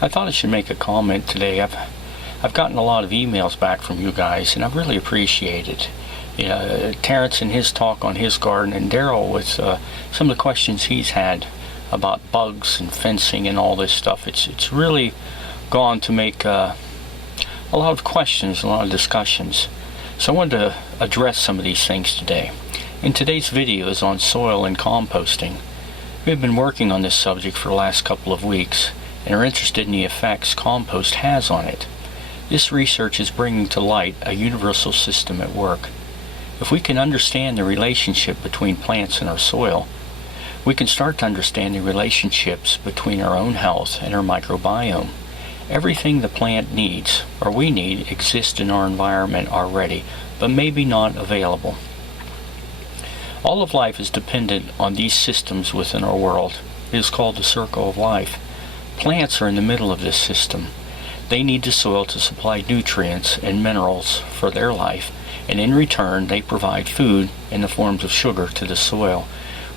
I thought I should make a comment today. I've gotten a lot of emails back from you guys, and I really appreciate it. Terrence in his talk on his garden, and Daryl with some of the questions he's had about bugs and fencing and all this stuff. It's really gone to make a lot of questions, a lot of discussions. So I wanted to address some of these things today. And today's video is on soil and composting. We've been working on this subject for the last couple of weeks and are interested in the effects compost has on it. This research is bringing to light a universal system at work. If we can understand the relationship between plants and our soil, we can start to understand the relationships between our own health and our microbiome. Everything the plant needs, or we need, exists in our environment already, but maybe not available. All of life is dependent on these systems within our world. It is called the circle of life. Plants are in the middle of this system. They need the soil to supply nutrients and minerals for their life, and in return they provide food in the forms of sugar to the soil.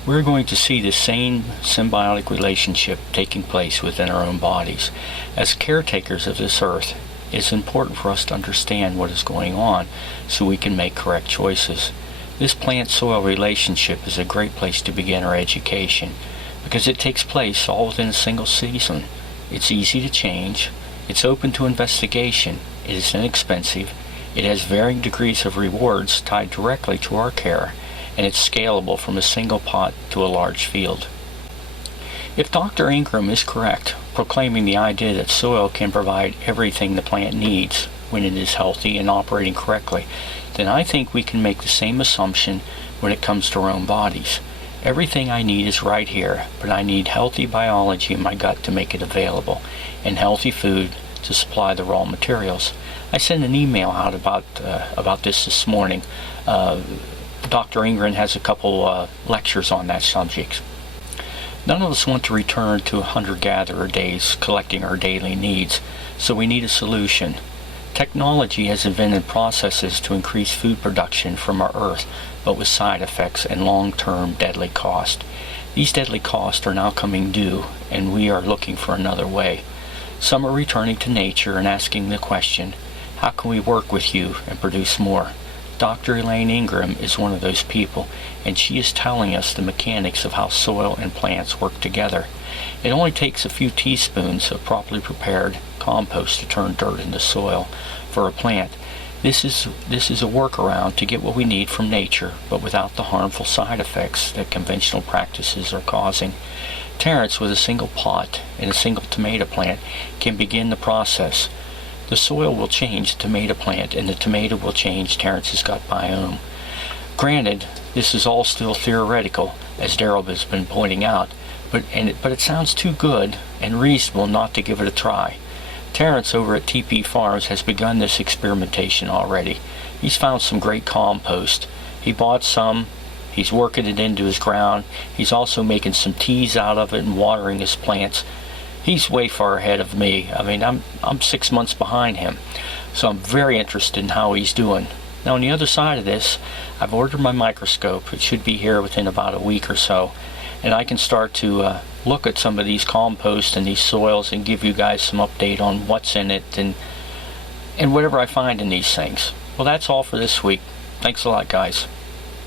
We're going to see the same symbiotic relationship taking place within our own bodies. As caretakers of this earth, it's important for us to understand what is going on so we can make correct choices. This plant-soil relationship is a great place to begin our education because it takes place all within a single season. It's easy to change, it's open to investigation, it is inexpensive, it has varying degrees of rewards tied directly to our care, and it's scalable from a single pot to a large field. If Dr. Ingram is correct, proclaiming the idea that soil can provide everything the plant needs when it is healthy and operating correctly, then I think we can make the same assumption when it comes to our own bodies. Everything I need is right here, but I need healthy biology in my gut to make it available, and healthy food to supply the raw materials. I sent an email out about this morning. Dr. Ingram has a couple lectures on that subject. None of us want to return to hunter-gatherer days collecting our daily needs, so we need a solution. Technology has invented processes to increase food production from our earth, but with side effects and long-term deadly cost. These deadly costs are now coming due, and we are looking for another way. Some are returning to nature and asking the question, how can we work with you and produce more? Dr. Elaine Ingram is one of those people, and she is telling us the mechanics of how soil and plants work together. It only takes a few teaspoons of properly prepared compost to turn dirt into soil for a plant. This is a workaround to get what we need from nature, but without the harmful side effects that conventional practices are causing. Terrence, with a single pot and a single tomato plant, can begin the process. The soil will change the tomato plant, and the tomato will change Terrence's gut biome. Granted, this is all still theoretical, as Daryl has been pointing out, but it sounds too good and reasonable not to give it a try. Terrence over at TP Farms has begun this experimentation already. He's found some great compost. He bought some. He's working it into his ground. He's also making some teas out of it and watering his plants. He's way far ahead of me. I mean, I'm 6 months behind him. So I'm very interested in how he's doing. Now on the other side of this, I've ordered my microscope. It should be here within about a week or so. And I can start to look at some of these compost and these soils and give you guys some update on what's in it and whatever I find in these things. Well, that's all for this week. Thanks a lot, guys.